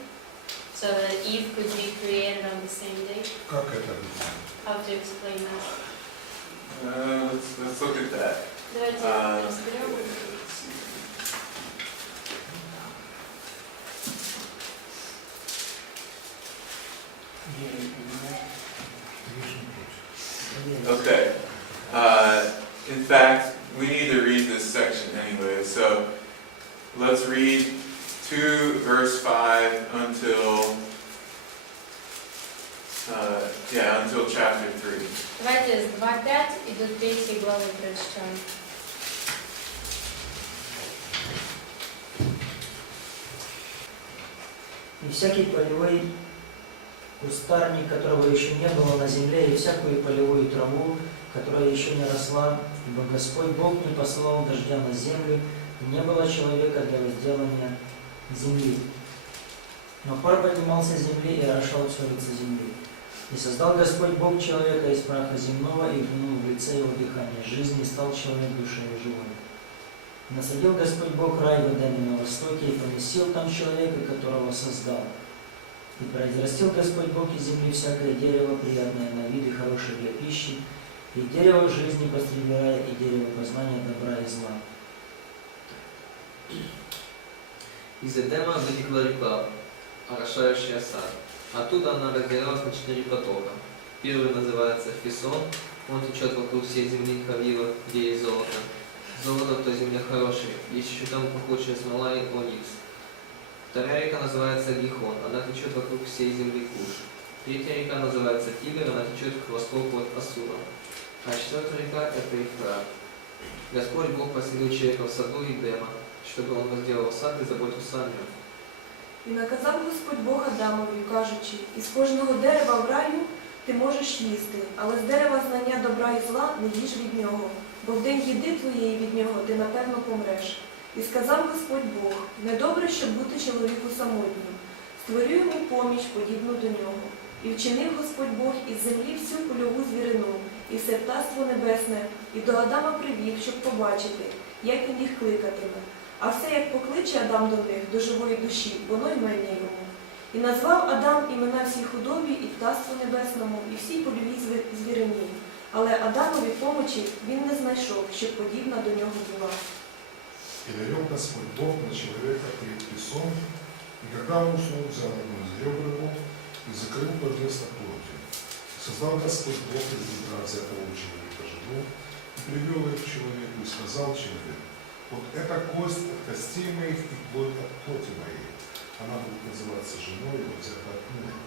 so that Eve could be created on the same day. Как это объяснить? How to explain that? Let's look at that. Давайте разберем. верой понимать. Okay. In fact, we need to read this section anyway. So let's read 2 verse 5 until until chapter 3. Давайте с 2.5 и до 3 главы прочитаем. И всякий полевой кустарник, которого еще не было на земле, и всякую полевую траву, которая еще не росла, ибо Господь Бог не послал дождя на землю, и не было человека для возделания земли. Но пар поднимался с земли и орошал все лицо земли. И создал Господь Бог человека из праха земного, и вдунул в лице его дыхание жизни, и стал человек душою живой. И насадил Господь Бог рай в Эдеме на востоке, и поместил там человека, которого создал. И произрастил Господь Бог из земли всякое дерево, приятное на вид и хорошее для пищи, и дерево жизни посреди рая, и дерево познания добра и зла. Из Эдема вытекла река, орошающая сад. Оттуда она разделялась на 4 потока. Первый называется Фисон, он течет вокруг всей земли Хавила, где есть золото. Золото то земля хорошая, есть еще там пахучая смола и оникс. Вторая река называется Гихон, она течет вокруг всей земли Куш. Третья река называется Тигр, она течет к востоку от Ассура. А четвертая река это Ефрат. Господь Бог поселил человека в саду Эдема, чтобы он возделал сад и заботился о нем. І наказав Господь Бог Адамові, кажучи, із кожного дерева в раю ти можеш їсти, але з дерева знання добра і зла не їж від нього, бо в день їди твоєї від нього ти напевно помреш. І сказав Господь Бог, недобре, щоб бути чоловіку самотнім, створю йому поміч, подібну до нього. І вчинив Господь Бог із землі всю польову звірину, і все птаство небесне, і до Адама привів, щоб побачити, як він їх кликатиме. А все, як покличе Адам до них, до живої душі, воно ймення йому. І назвав Адам імена всій худобі, і птаству небесному, і всій польовій звірині. Але Адамові помочі він не знайшов, щоб подібна до нього була. И навел Господь Бог на человека перед Песом, и когда он уснул, взял одну из ребер его и закрыл под место плоти. И создал Господь Бог из бедра взятого у человека жену, и привел их к человеку, и сказал человеку, вот эта кость от костей моих и плоть от плоти моей. Она будет называться женой его взята от мужа.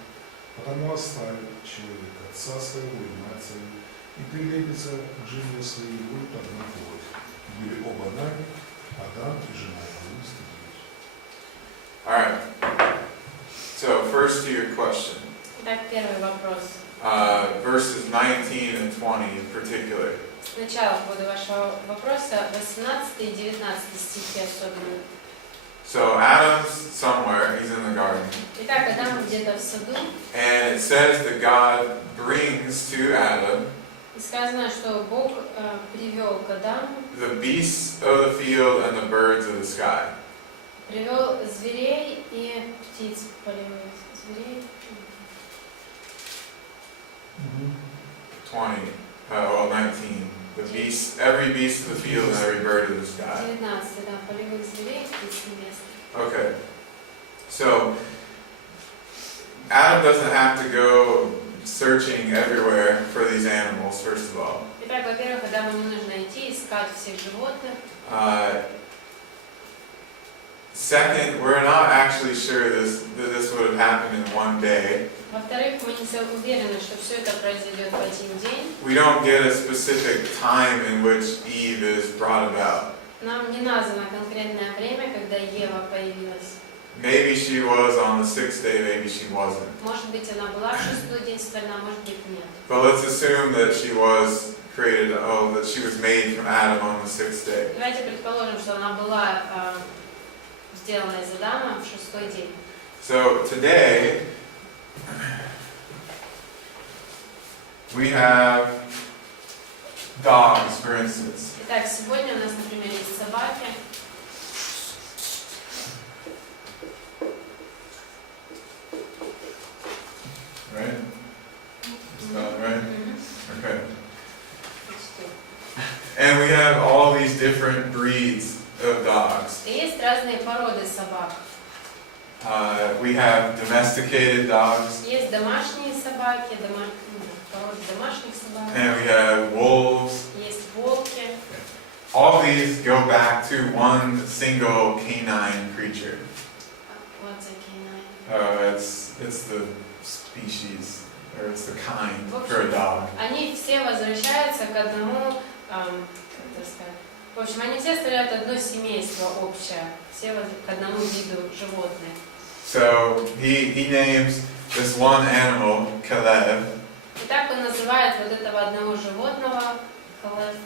Потому оставит человек отца своего и мать свою, и прилепится к жене своей, и будет одна плоть. И были оба наги, Адам и жена его стыдились. Alright. So first to your question. Итак, первый вопрос. Verses 19 and 20 in particular. Сначала по поводу вашего вопроса, 18 и 19 стихи особенно. So Adam's somewhere, he's in the garden. Итак, Адам где-то в саду. And it says that God brings to Adam И сказано, что Бог привел к Адаму, the beasts of the field and the birds of the sky. привел зверей и птиц полевых. Зверей. 19. The beasts, every beast of the field and every bird of the sky. 19, да, полевых зверей, птиц небесных. Okay. So Adam doesn't have to go searching everywhere for these animals, first of all. Итак, во-первых, Адаму не нужно идти искать всех животных. Second, we're not actually sure that this would have happened in one day. Во-вторых, мы не уверены, что все это произойдет в один день. We don't get a specific time in which Eve is brought about. Нам не названо конкретное время, когда Ева появилась. Maybe she was on the 6th day, maybe she wasn't. Может быть, она была в шестой день сотворена, может быть, нет. But let's assume that she was created, that she was made from Adam on the 6th day. Давайте предположим, что она была сделана из Адама в шестой день. So today, we have dogs, for instance. Итак, сегодня у нас, например, есть собаки. Right? It's dog, right? Okay. And we have all these different breeds of dogs. И есть разные породы собак. We have domesticated dogs, Есть домашние собаки, породы домашних собак. and we have wolves. Есть волки. All these go back to one single canine creature. What's a canine? It's the species, or it's the kind В for a общем, dog. они все возвращаются к одному, как это сказать, в общем, они все составляют одно семейство общее, все к одному виду животных. So he names this one animal Caleb. И так он называет вот этого одного животного колледж.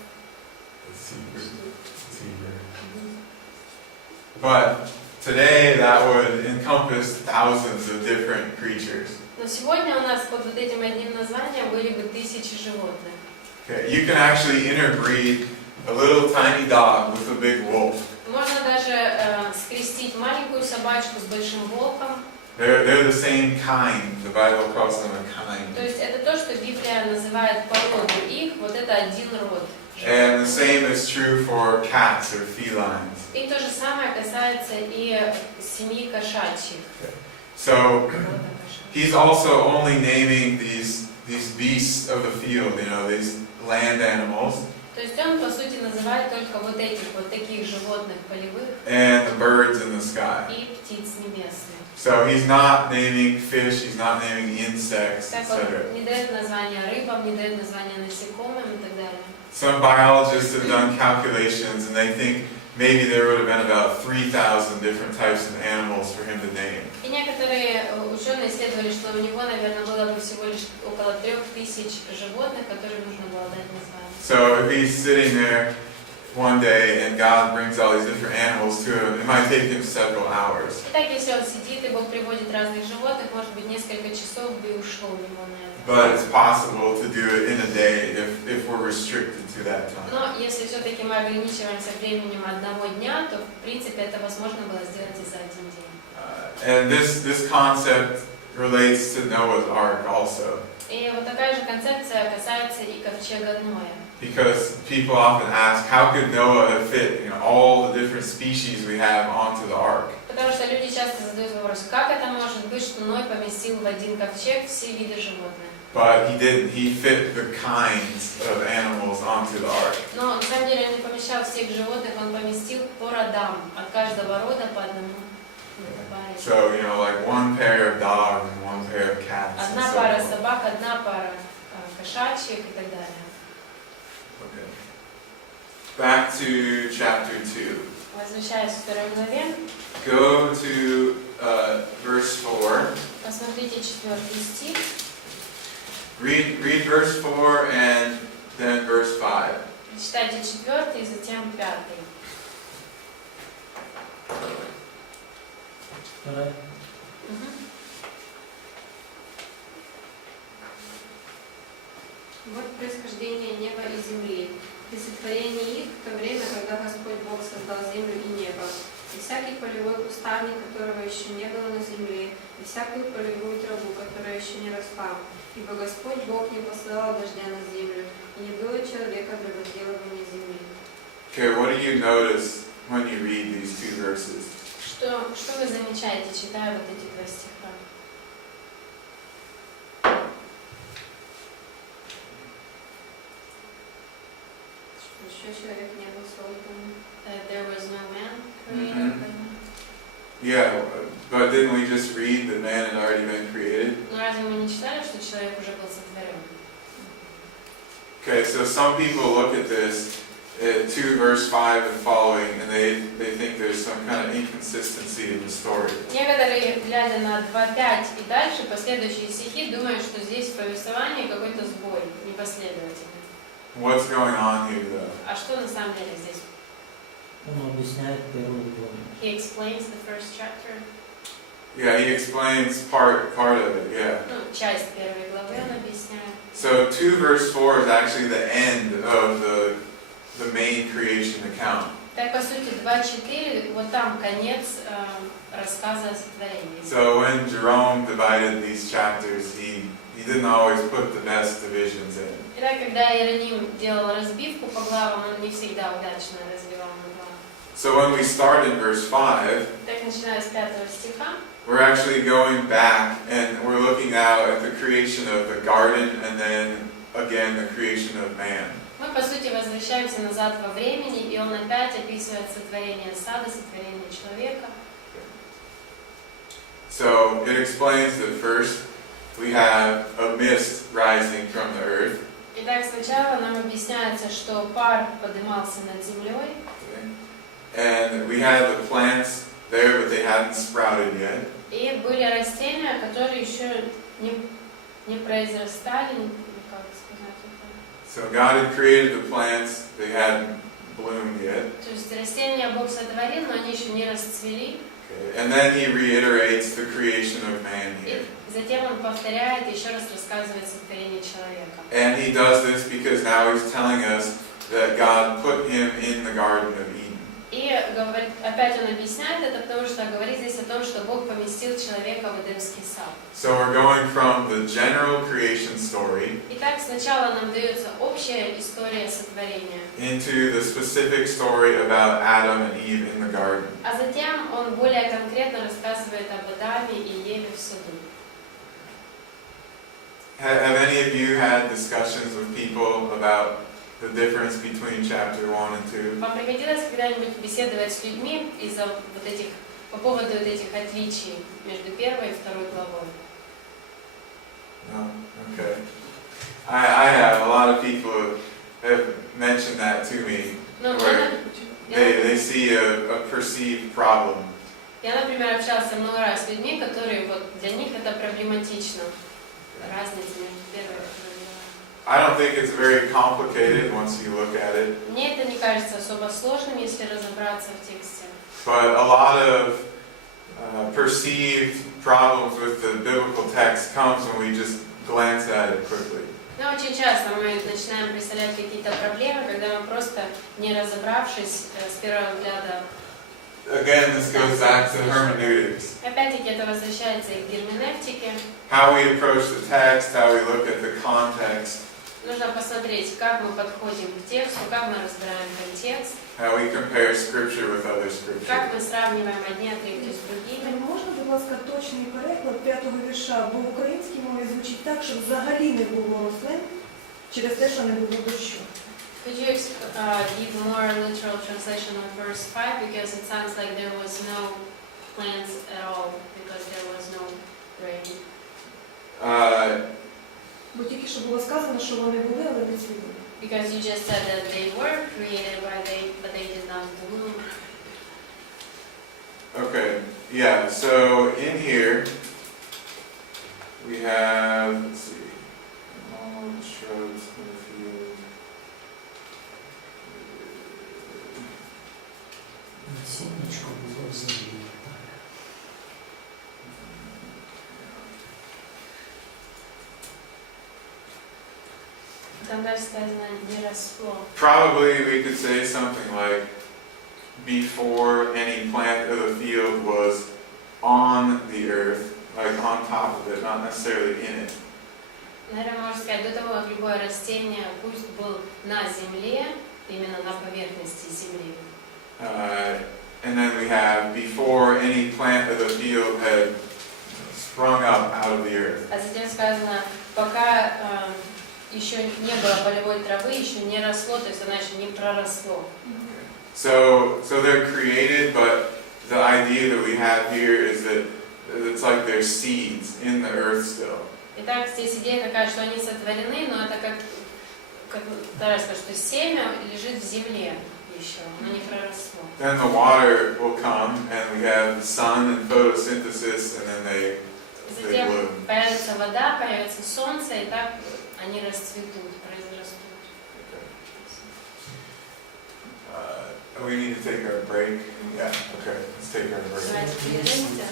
But today that would encompass thousands of different creatures. Но сегодня у нас под вот этим одним названием были бы тысячи животных. Okay, you can actually interbreed a little tiny dog with a big wolf. Можно даже скрестить маленькую собачку с большим волком. They're the same kind. The Bible calls them a kind. То есть это то, что Библия называет породу их, вот это один род. And the same is true for cats or felines. И то же самое касается и семьи кошачьих. So Рода кошачьих. he's also only naming these beasts of the field, these land animals, То есть он, по сути, называет только вот этих вот таких животных полевых and the birds in the sky. и птиц небесных. So he's not naming fish, he's not naming insects, Так etc. он не дает названия рыбам, не дает названия насекомым и так далее. Some biologists have done calculations and they think maybe there would have been about 3,000 different types of animals for him to name. И некоторые ученые исследовали, что у него, наверное, было бы всего лишь около 3000 животных, которым нужно было дать название. So if he's sitting there one day and God brings all these different animals to him, it might take him several hours. Итак, если он сидит и Бог приводит разных животных, может быть, несколько часов бы и ушло у него на это. But it's possible to do it in a day if we're restricted to that time. Но если все-таки мы ограничиваемся временем одного дня, то в принципе это возможно было сделать и за один день. And this concept relates to Noah's Ark also. И вот такая же концепция касается и ковчега Ноя. Because people often ask, how could Noah have fit all the different species we have onto the ark? Потому что люди часто задают вопрос, как это может быть, что Ной поместил в один ковчег все виды животных? But he didn't. He fit the kinds of animals onto the ark. Но на самом деле он не помещал всех животных, он поместил по родам, от каждого рода по одному. So, like one pair of dogs and one pair of cats. And Одна so пара forth. собак, одна пара кошачьих и так далее. Okay. Back to chapter 2. Возвращаясь к 2 главе, Go to verse 4. посмотрите 4 стих. Read verse 4 and then verse 5. Читайте 4 и затем 5. Вторая. Вот происхождение неба и земли, и сотворение их в то время, когда Господь Бог создал землю и небо, и всякий полевой кустарник, которого еще не было на земле, и всякую полевую траву, которая еще не росла. Ибо Господь Бог не посылал дождя на землю, и не было человека для возделывания земли. Okay, what do you notice when you read these two verses? Что вы замечаете, читая вот эти два стиха? Еще человек не был создан. There was no man created. Yeah, but didn't we just read that man had already been created? Но разве мы не читали, что человек уже был сотворен? Okay, so some people look at this, 2 verse 5 and following, and they think there's some kind of inconsistency in the story. Некоторые, глядя на 2.5 и дальше, последующие стихи, думают, что здесь в повествовании какой-то сбой, непоследовательный. What's going on here, though? А что на самом деле здесь? Он объясняет первую главу. He explains the first chapter. Yeah, he explains part of it, yeah. Ну, часть первой главы он объясняет. So 2 verse 4 is actually the end of the main creation account. Так, по сути, 2.4, вот там конец рассказа о сотворении. So when Jerome divided these chapters, he didn't always put the best divisions in. Итак, когда Иероним делал разбивку по главам, он не всегда удачно разбивал на главы. So when we start in verse 5, Так, начиная с 5 стиха, we're actually going back and we're looking now at the creation of the garden and then again the creation of man. мы, по сути, возвращаемся назад во времени, и он опять описывает сотворение сада, сотворение человека. So it explains that first we have a mist rising from the earth. Итак, сначала нам объясняется, что пар поднимался над землей, And we had the plants there, but they hadn't sprouted yet. и были растения, которые еще не произрастали, как сказать это. So God had created the plants, they hadn't bloomed yet. То есть растения Бог сотворил, но они еще не расцвели. Okay. And then He reiterates the creation of man И here. затем он повторяет, еще раз рассказывает сотворение человека. And He does this because now He's telling us that God put him in the Garden of Eden. И говорит, опять он объясняет это, потому что говорит здесь о том, что Бог поместил человека в Эдемский сад. So we're going from the general creation story Итак, сначала нам дается общая история сотворения, into the specific story about Adam and Eve in the garden. а затем он более конкретно рассказывает об Адаме и Еве в саду. Have any of you had discussions with people about the difference between chapter 1 and 2? Вам приходилось когда-нибудь беседовать с людьми из-за вот этих, по поводу вот этих отличий между первой и второй главой? No? Okay. I have. A lot of people have mentioned that to me. Ну, Where they see a perceived problem. я, например, общался много раз с людьми, которые вот для них это проблематично. Разница между первой и второй главой. I don't think it's very complicated once you look at it. Мне это не кажется особо сложным, если разобраться в тексте. But a lot of perceived problems with the biblical text comes when we just glance at it quickly. Но очень часто мы начинаем представлять какие-то проблемы, когда мы просто, не разобравшись с первого взгляда, Again, this goes back to hermeneutics. опять-таки это возвращается и к герменевтике. How we approach the text, how we look at the context, Нужно посмотреть, как мы подходим к тексту, как мы разбираем контекст, how we compare scripture with other как scripture. мы сравниваем одни отрывки с другими. Можна, будь ласка, точний переклад 5-го вірша, бо в українській мові звучить так, що взагалі не було рослин через те, що не було дощу. Could you give more literal translation of verse 5, because it sounds like there was no plants at all, because there was no rain. Бо тільки що було сказано, що вони були, але не цвіли. Because you just said that they were created, but they did not bloom. Okay, yeah, so in here we have, let's see, all the shrubs in the field. Семечко было в земле. Там дальше сказано не росло. Probably we could say something like, before any plant of the field was on the earth, like on top of it, not necessarily in it. Наверное, можно сказать, до того, как любое растение, куст был на земле, именно на поверхности земли. And then we have, before any plant of the field had sprung up out of the earth. А затем сказано, пока еще не было полевой травы, еще не росло, то есть она еще не проросло. So they're created, but the idea that we have here is that it's like there's seeds in the earth still. Итак, здесь идея такая, что они сотворены, но это как вторая сказать, что семя лежит в земле еще, но не проросло. Then the water will come, and we have the sun and photosynthesis, and then they Затем bloom. появится вода, появится солнце, и так они расцветут, произрастут. We need to take our break. Yeah, okay, let's take our break. Давайте перервемся.